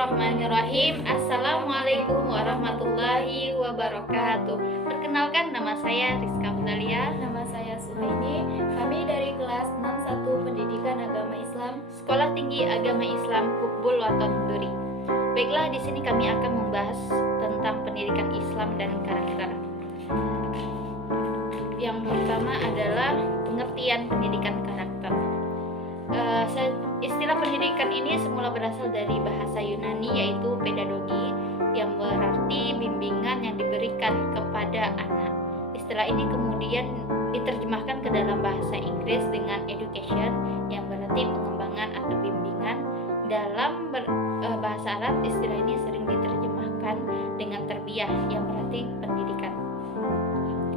Bismillahirrahmanirrahim. Assalamualaikum warahmatullahi wabarakatuh. Perkenalkan, nama saya Rizka Mutalia. Nama saya Suhaini. Kami dari kelas 61 Pendidikan Agama Islam, Sekolah Tinggi Agama Islam Hukbul Waton Duri. Baiklah, di sini kami akan membahas tentang pendidikan Islam dan karakter. Yang pertama adalah pengertian pendidikan karakter. Istilah pendidikan ini semula berasal dari bahasa Yunani, yaitu pedagogi, yang berarti bimbingan yang diberikan kepada anak. Istilah ini kemudian diterjemahkan ke dalam bahasa Inggris dengan education, yang berarti pengembangan atau bimbingan. Dalam bahasa Arab, istilah ini sering diterjemahkan dengan terbiyah, yang berarti pendidikan.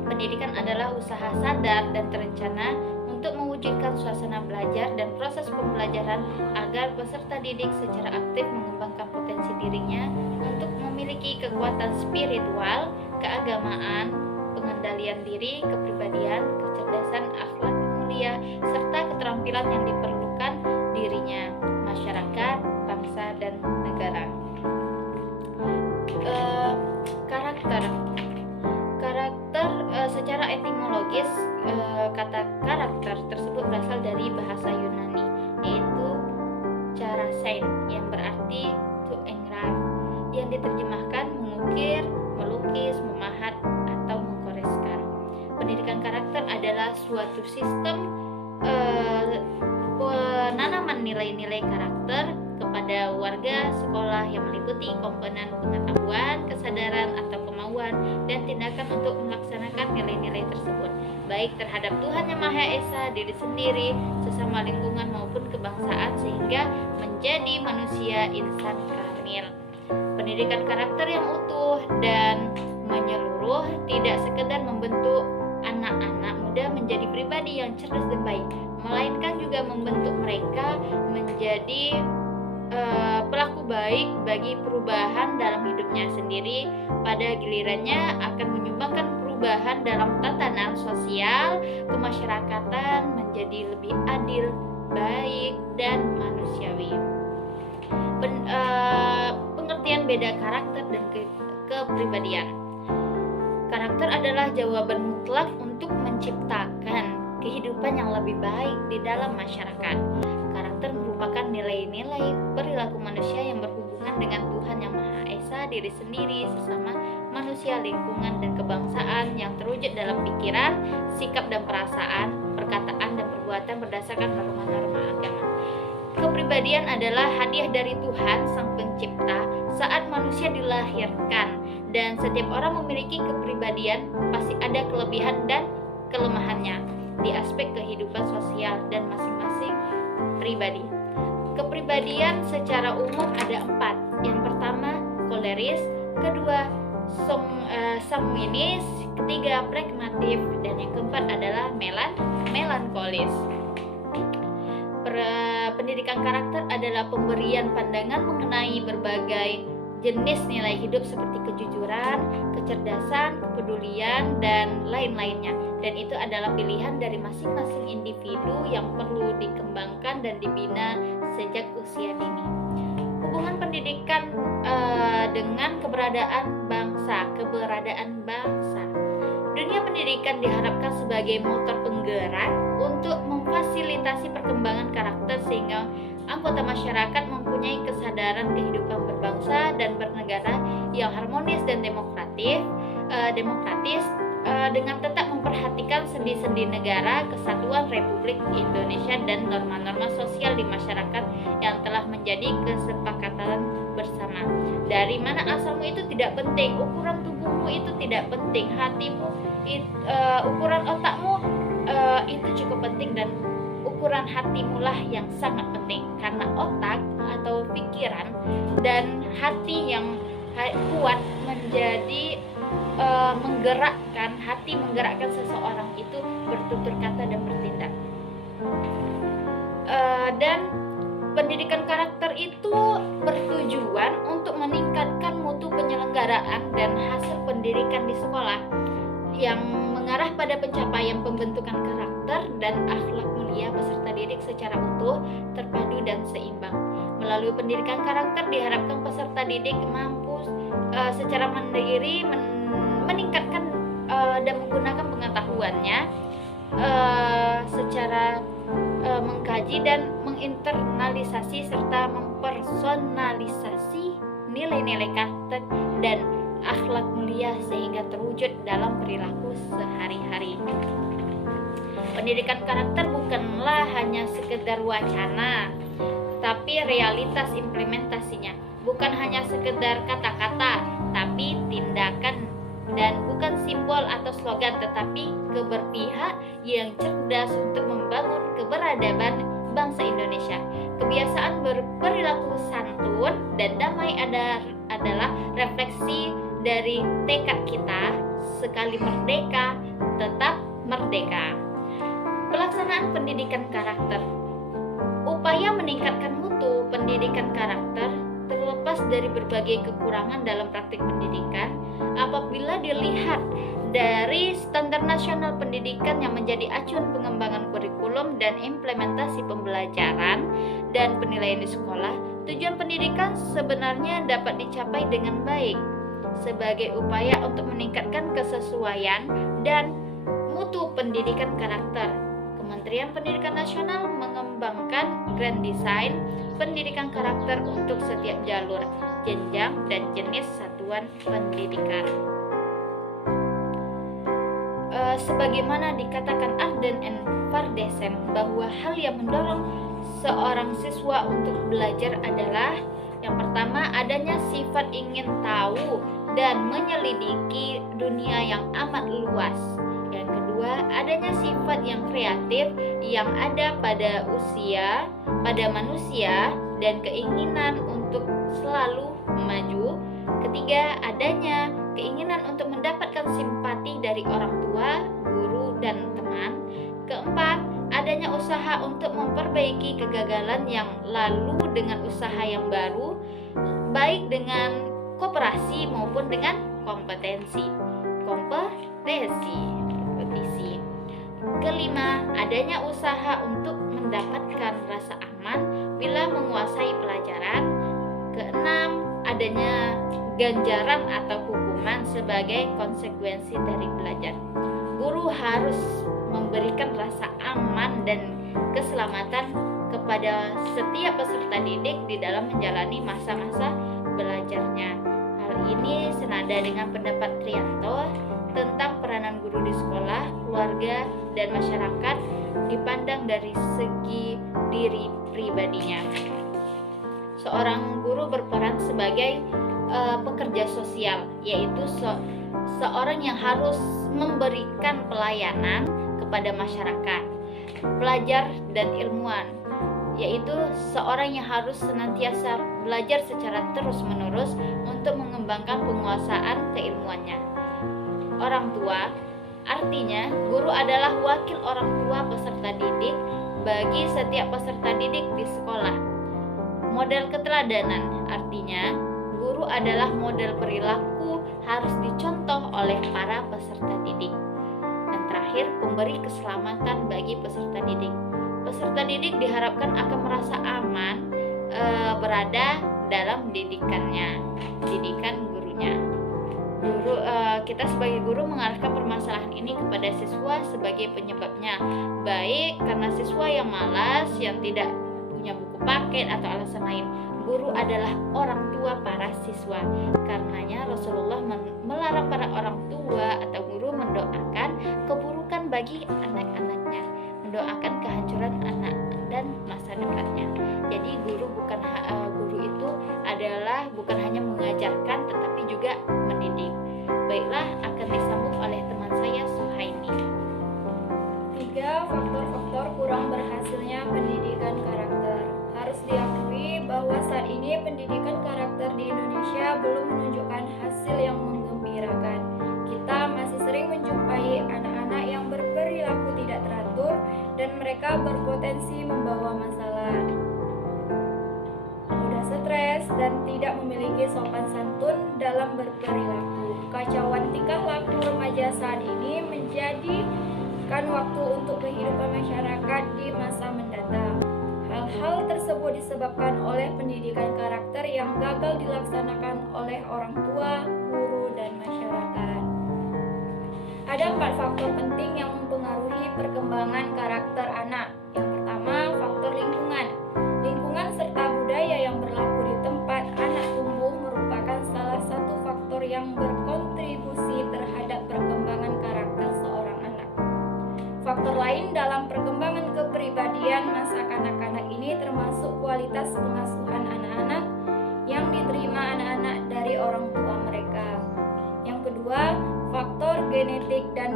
Pendidikan adalah usaha sadar dan terencana untuk mewujudkan suasana belajar dan proses pembelajaran agar peserta didik secara aktif mengembangkan potensi dirinya untuk memiliki kekuatan spiritual, keagamaan, pengendalian diri, kepribadian, kecerdasan, akhlak mulia, serta keterampilan yang diperlukan dirinya, masyarakat, bangsa, dan negara. Secara etimologis, kata karakter tersebut berasal dari bahasa Yunani, yaitu charasein, yang berarti to engrave, yang diterjemahkan mengukir, melukis, memahat, atau menggoreskan. Pendidikan karakter adalah suatu sistem penanaman nilai-nilai karakter kepada warga sekolah yang meliputi komponen pengetahuan, kesadaran atau kemauan, dan tindakan untuk melaksanakan nilai-nilai tersebut, baik terhadap Tuhan Yang Maha Esa, diri sendiri, sesama lingkungan maupun kebangsaan, sehingga menjadi manusia insan kamil. Pendidikan karakter yang utuh dan menyeluruh tidak sekedar membentuk anak-anak muda menjadi pribadi yang cerdas dan baik, melainkan juga membentuk mereka menjadi pelaku baik bagi perubahan dalam hidupnya sendiri. Pada gilirannya akan menyumbangkan perubahan dalam tatanan sosial kemasyarakatan menjadi lebih adil, baik, dan manusiawi. Pengertian beda karakter dan kepribadian. Karakter adalah jawaban mutlak untuk menciptakan kehidupan yang lebih baik di dalam masyarakat. Karakter merupakan nilai-nilai perilaku manusia yang berhubungan dengan Tuhan Yang Maha Esa, diri sendiri, sesama manusia, lingkungan, dan kebangsaan, yang terwujud dalam pikiran, sikap dan perasaan, perkataan dan perbuatan berdasarkan norma-norma agama. Kepribadian adalah hadiah dari Tuhan Sang Pencipta saat manusia dilahirkan, dan setiap orang memiliki kepribadian, pasti ada kelebihan dan kelemahannya di aspek kehidupan sosial dan masing-masing pribadi. Kepribadian secara umum ada 4. Yang pertama, koleris, kedua, sanguinis, ketiga, pragmatif, dan yang keempat adalah melankolis. Pendidikan karakter adalah pemberian pandangan mengenai berbagai jenis nilai hidup seperti kejujuran, kecerdasan, kepedulian, dan lain-lainnya. Dan itu adalah pilihan dari masing-masing individu yang perlu dikembangkan dan dibina sejak usia dini. Hubungan pendidikan dengan keberadaan bangsa. Dunia pendidikan diharapkan sebagai motor penggerak untuk memfasilitasi perkembangan karakter, sehingga anggota masyarakat mempunyai kesadaran kehidupan berbangsa dan bernegara yang harmonis dan demokratis, dengan tetap memperhatikan sendi-sendi negara, kesatuan Republik Indonesia, dan norma-norma sosial di masyarakat yang telah menjadi kesepakatan bersama. Dari mana asalmu itu tidak penting, ukuran tubuhmu itu tidak penting, hatimu, ukuran otakmu itu cukup penting, dan ukuran hatimu lah yang sangat penting, karena otak atau pikiran dan hati yang kuat menjadi menggerakkan seseorang itu bertutur kata dan bertindak. Dan pendidikan karakter itu bertujuan untuk meningkatkan mutu penyelenggaraan dan hasil pendidikan di sekolah, yang mengarah pada pencapaian pembentukan karakter dan akhlak mulia peserta didik secara utuh, terpadu, dan seimbang. Melalui pendidikan karakter diharapkan peserta didik mampu secara mandiri meningkatkan dan menggunakan pengetahuannya secara mengkaji dan menginternalisasi serta mempersonalisasi nilai-nilai karakter dan akhlak mulia sehingga terwujud dalam perilaku sehari-hari. Pendidikan karakter bukanlah hanya sekedar wacana, tapi realitas implementasinya. Bukan hanya sekedar kata-kata, tapi tindakan, dan bukan simbol atau slogan, tetapi keberpihak yang cerdas untuk membangun keberadaban bangsa Indonesia. Kebiasaan berperilaku santun dan damai adalah refleksi dari tekad kita, sekali merdeka, tetap merdeka. Pelaksanaan pendidikan karakter. Upaya meningkatkan mutu pendidikan karakter terlepas dari berbagai kekurangan dalam praktik pendidikan apabila dilihat dari standar nasional pendidikan yang menjadi acuan pengembangan kurikulum dan implementasi pembelajaran dan penilaian di sekolah. Tujuan pendidikan sebenarnya dapat dicapai dengan baik sebagai upaya untuk meningkatkan kesesuaian dan mutu pendidikan karakter. Kementerian Pendidikan Nasional mengembangkan grand design pendidikan karakter untuk setiap jalur, jenjang, dan jenis satuan pendidikan. Sebagaimana dikatakan Arden and Fardesen bahwa hal yang mendorong seorang siswa untuk belajar adalah yang pertama, adanya sifat ingin tahu dan menyelidiki dunia yang amat luas. Yang kedua, adanya sifat yang kreatif yang ada pada manusia dan keinginan untuk selalu maju. Ketiga, adanya keinginan untuk mendapatkan simpati dari orang tua, guru, dan teman. Keempat, adanya usaha untuk memperbaiki kegagalan yang lalu dengan usaha yang baru, baik dengan kooperasi maupun dengan kompetisi. Kelima, adanya usaha untuk mendapatkan rasa aman bila menguasai pelajaran. Keenam, adanya ganjaran atau hukuman sebagai konsekuensi dari belajar. Guru harus memberikan rasa aman dan keselamatan kepada setiap peserta didik di dalam menjalani masa-masa belajarnya. Hal ini senada dengan pendapat Trianto tentang peranan guru di sekolah, keluarga, dan masyarakat dipandang dari segi diri pribadinya. Seorang guru berperan sebagai pekerja sosial, yaitu seorang yang harus memberikan pelayanan kepada masyarakat, pelajar, dan ilmuwan, yaitu seorang yang harus senantiasa belajar secara terus-menerus untuk mengembangkan penguasaan keilmuannya. Orang tua, artinya guru adalah wakil orang tua peserta didik bagi setiap peserta didik di sekolah. Model keteladanan, artinya guru adalah model perilaku harus dicontoh oleh para peserta didik. Dan terakhir, pemberi keselamatan bagi peserta didik. Peserta didik diharapkan akan merasa aman berada dalam didikan gurunya. Kita sebagai guru mengarahkan permasalahan ini kepada siswa sebagai penyebabnya, baik karena siswa yang malas, yang tidak punya buku paket, atau alasan lain. Guru adalah orang tua para siswa. Karenanya Rasulullah melarang para orang tua atau guru mendoakan keburukan bagi anak-anaknya, mendoakan kehancuran anak dan masa depannya. Jadi guru itu adalah bukan hanya mengajarkan tetapi juga mendidik. Baiklah, akan disambung oleh teman saya Suhaimi. 3. Faktor-faktor kurang berhasilnya pendidikan karakter. Harus diakui bahwa saat ini pendidikan karakter di Indonesia belum menunjukkan hasil yang menggembirakan. Kita masih sering menjumpai anak-anak yang berperilaku tidak teratur dan mereka berpotensi membawa masalah, mudah stres, dan tidak memiliki sopan santun dalam berperilaku. Kekacauan tingkah laku remaja saat ini menjadi memberikan waktu untuk kehidupan masyarakat di masa mendatang. Hal-hal tersebut disebabkan oleh pendidikan karakter yang gagal dilaksanakan oleh orang tua, guru, dan masyarakat. Ada 4 faktor penting yang mempengaruhi perkembangan karakter anak. Yang pertama, faktor lingkungan. Lingkungan serta budaya yang berlaku di tempat anak tumbuh merupakan salah satu faktor yang berkontribusi terhadap perkembangan karakter seorang anak. Faktor lain dalam perkembangan kepribadian masa kanak-kanak ini termasuk kualitas pengasuhan anak-anak yang diterima anak-anak dari orang tua mereka. Yang kedua, faktor genetik dan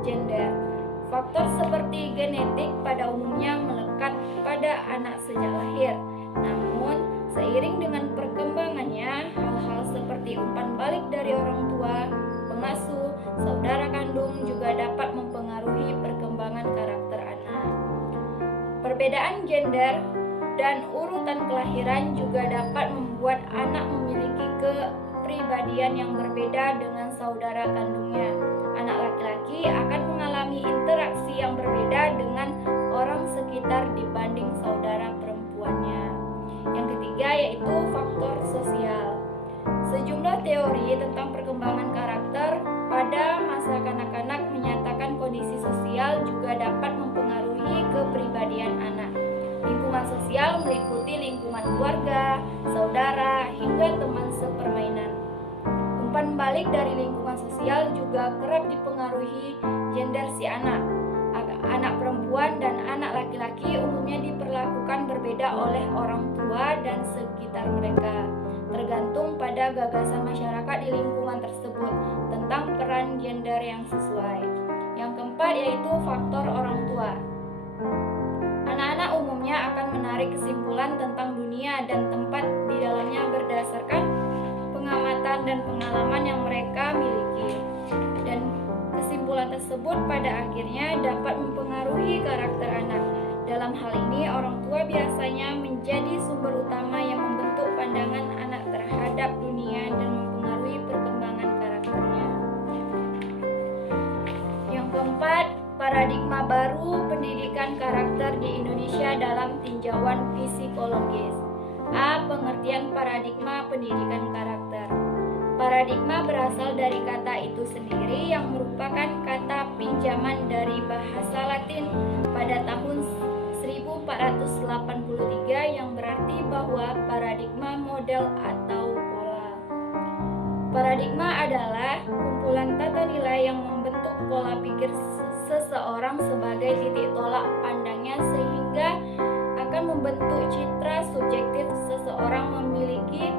gender. Faktor seperti genetik pada umumnya melekat pada anak sejak lahir. Namun, seiring dengan perkembangannya, hal-hal seperti umpan balik dari orang tua, pengasuh, saudara kandung juga dapat mempengaruhi perkembangan karakter anak. Perbedaan gender dan urutan kelahiran juga dapat membuat anak memiliki kepribadian yang berbeda dengan saudara kandungnya. Anak laki-laki akan mengalami interaksi yang berbeda dengan orang sekitar dibanding saudara perempuannya. Yang ketiga yaitu faktor sosial. Sejumlah teori tentang perkembangan karakter pada masa kanak-kanak menyatakan kondisi sosial juga dapat mempengaruhi kepribadian anak. Lingkungan sosial meliputi lingkungan keluarga, saudara, hingga teman sepermainan. Umpan balik dari lingkungan sosial juga kerap dipengaruhi gender si anak. Anak perempuan dan anak laki-laki umumnya diperlakukan berbeda oleh orang tua dan sekitar mereka, tergantung pada gagasan masyarakat di lingkungan tersebut tentang peran gender yang sesuai. Yang keempat yaitu faktor orang tua. Anak-anak umumnya akan menarik kesimpulan tentang dunia dan tempat di dalamnya berdasarkan pengamatan dan pengalaman yang mereka miliki. Dan kesimpulan tersebut pada akhirnya dapat mempengaruhi karakter anak. Dalam hal ini, orang tua biasanya menjadi sumber utama yang membentuk pandangan anak terhadap dunia dan mempengaruhi perkembangan karakternya. Yang keempat, paradigma baru pendidikan karakter di Indonesia dalam tinjauan psikologis. A. Pengertian paradigma pendidikan karakter. Paradigma berasal dari kata itu sendiri yang merupakan kata pinjaman dari bahasa Latin pada tahun 1483 yang berarti bahwa paradigma model atau pola. Paradigma adalah kumpulan tata nilai yang membentuk pola pikir seseorang sebagai titik tolak pandangnya sehingga akan membentuk citra subjektif seseorang memiliki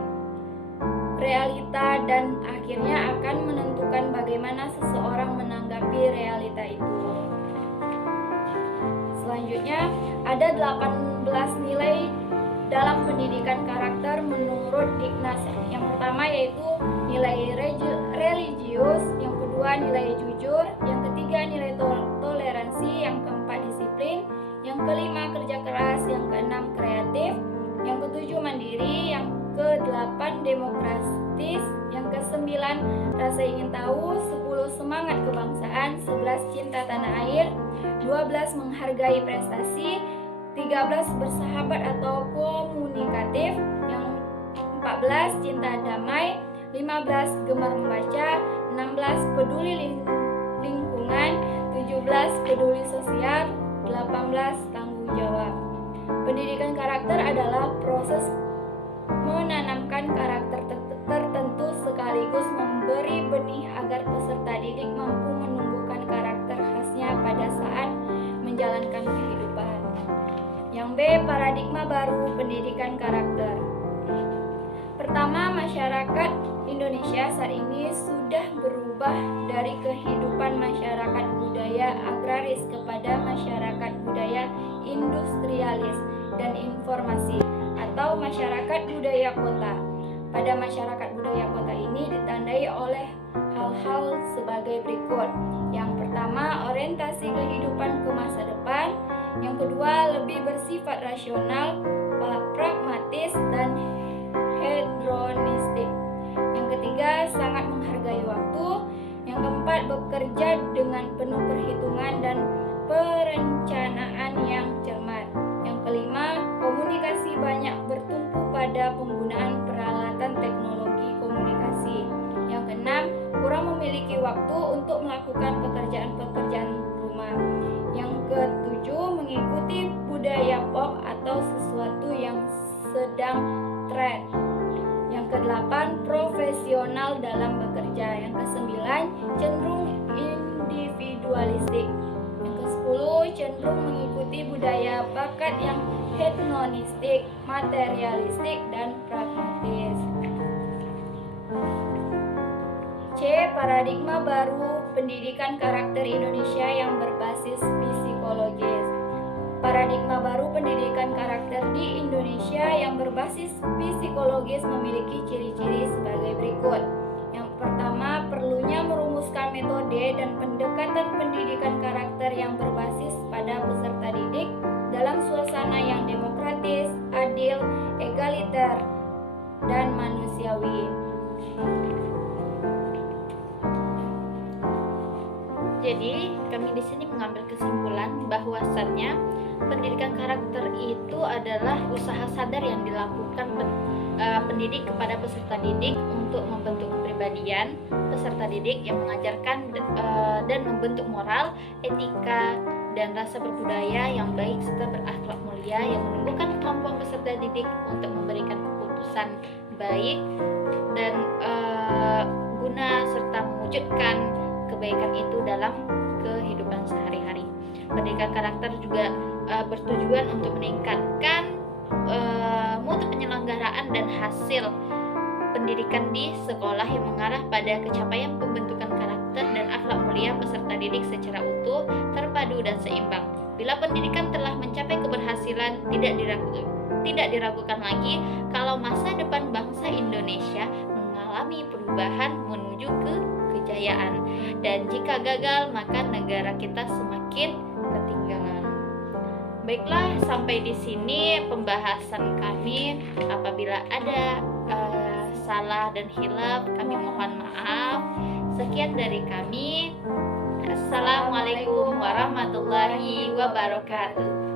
realita dan akhirnya akan menentukan bagaimana seseorang menanggapi realita itu. Selanjutnya, ada 18 nilai dalam pendidikan karakter menurut Dignas. Yang pertama yaitu nilai religius, yang kedua nilai jujur, yang ketiga nilai toleransi, yang keempat disiplin, yang kelima kerja keras, yang keenam kreatif, yang ketujuh mandiri, yang ke-8 demokratis, yang ke-9 rasa ingin tahu, 10 semangat kebangsaan, 11 cinta tanah air, 12 menghargai prestasi, 13 bersahabat atau komunikatif, yang 14 cinta damai, 15 gemar membaca, 16 peduli lingkungan, 17 peduli sosial, 18 tanggung jawab. Pendidikan karakter adalah proses menanamkan karakter tertentu sekaligus memberi benih agar peserta didik mampu menumbuhkan karakter khasnya pada saat menjalankan kehidupan. Yang B. Paradigma baru pendidikan karakter. Pertama, masyarakat Indonesia saat ini sudah berubah dari kehidupan masyarakat budaya agraris kepada masyarakat budaya industrialis dan informasi atau masyarakat budaya kota. Pada masyarakat budaya kota ini ditandai oleh hal-hal sebagai berikut. Yang pertama, orientasi kehidupan ke masa depan. Yang kedua, lebih bersifat rasional, pragmatis, dan hedonistik. Yang ketiga, sangat menghargai waktu. Yang keempat, dapat bekerja dengan penuh perhitungan dan perencanaan yang cermat. Yang kelima, komunikasi banyak bertumpu pada penggunaan peralatan teknologi komunikasi. Yang keenam, kurang memiliki waktu untuk melakukan pekerjaan-pekerjaan rumah. Yang ketujuh, mengikuti budaya pop atau sesuatu yang sedang tren. Yang kedelapan, profesional dalam bekerja. Yang kesembilan, cenderung individualistik. Yang kesepuluh, cenderung mengikuti budaya bakat yang hedonistik, materialistik, dan pragmatis. C. Paradigma baru pendidikan karakter Indonesia yang berbasis psikologis. Paradigma baru pendidikan karakter di Indonesia yang berbasis psikologis memiliki ciri-ciri sebagai berikut. Yang pertama, perlunya merumuskan metode dan pendekatan pendidikan karakter yang berbasis pada peserta didik dalam suasana yang demokratis, adil, egaliter, dan manusiawi. Jadi, kami di sini mengambil kesimpulan bahwasannya pendidikan karakter itu adalah usaha sadar yang dilakukan pendidik kepada peserta didik untuk membentuk kepribadian peserta didik yang mengajarkan dan membentuk moral, etika, dan rasa berbudaya yang baik serta berakhlak mulia yang menumbuhkan kemampuan peserta didik untuk memberikan keputusan baik dan guna serta mewujudkan kebaikan itu dalam kehidupan sehari-hari. Pendidikan karakter juga bertujuan untuk meningkatkan mutu penyelenggaraan dan hasil pendidikan di sekolah yang mengarah pada kecapaian pembentukan karakter dan akhlak mulia peserta didik secara utuh, terpadu, dan seimbang. Bila pendidikan telah mencapai keberhasilan, tidak diragukan lagi kalau masa depan bangsa Indonesia mengalami perubahan menuju ke kejayaan, dan jika gagal maka negara kita semakin ketinggalan. Baiklah, sampai di sini pembahasan kami. Apabila ada salah dan hilaf, kami mohon maaf. Sekian dari kami. Assalamualaikum warahmatullahi wabarakatuh.